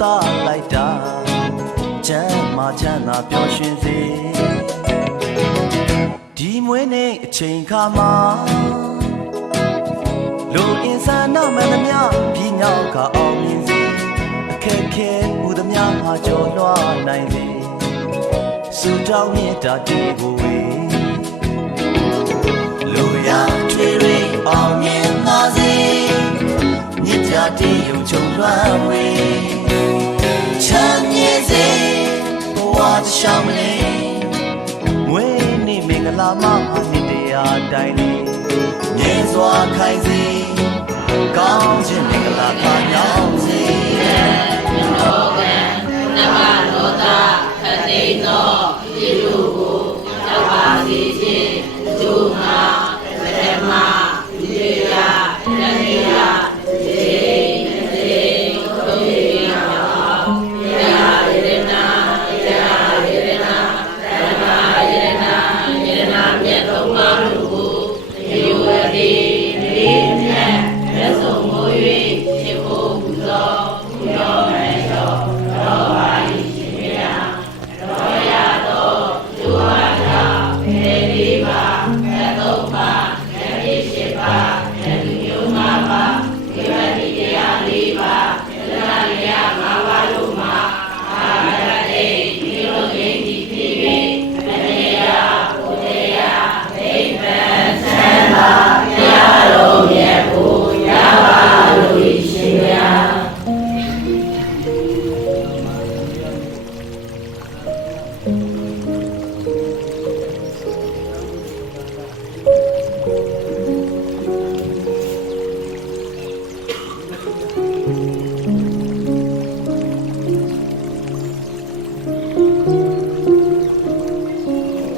တာပို့တာလိုက်တာချမ်းမချမ်းသာပျော်ရွှင်စေဒီမွေးနေ့အချိန်ခါမှာလူအင်ဆန်နာမန်သမျှပြည်ညောက်ကအောင်မြင်စေအခက်ခဲဟူသမျှဟာကျော်လွှားနိုင်စေစုတောင်းမြတ်တာတေကိုဝေးလူရထွေတွေအောင်မြင်ပါစေမြစ်ကြတည်ယုံချုံလွှမ်းဝေချမ်း မြေစေဘဝတရှောင်းမလေးမွေးနေ့မင်္ဂလာမနှစ်တရားတိုင်းလေးမြဲစွာခိုင်စေကောင်းခြင်းမင်္ဂလာပါညောင်းစေလူ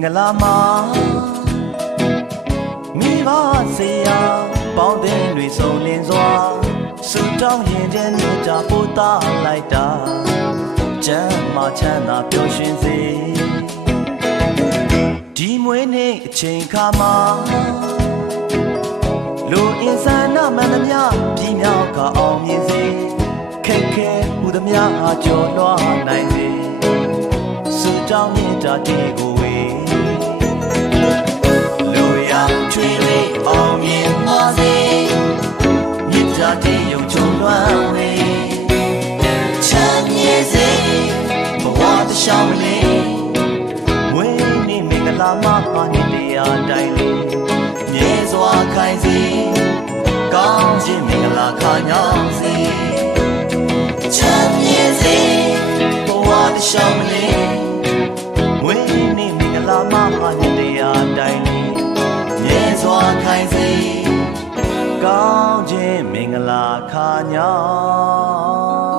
င်္ဂလာမှာမိဘစေရာပေါင်းတဲ့တွေစုံလင်စွာစုတောင်းရင်တဲ့မြတ်တာပို့တာလိုက်တာချမ်းမချမ်းသာပျော်ရွှင်စေဒီမွေးနေ့အချိန်ခါမှာလူအင်ဆန်နာမန်သမျှပြည်မြောက်ကအောင်မြင်စေခက်ခဲဟူသမျှဟာကျော်လွှားနိုင်စေစုတောင်းမြတ်တာတေကို စွာခိုင်စေကောင်းခြင်းမင်္ဂလာခါညောင်းစေချမ်းမြေစေဘဝတရှောင်းမလေးဝိနေမင်္ဂလာမဟာညတရားတိုင်းလေးမြဲစွာခိုင်စေကောင်းခြင်းမင်္ဂလာခါညောင်း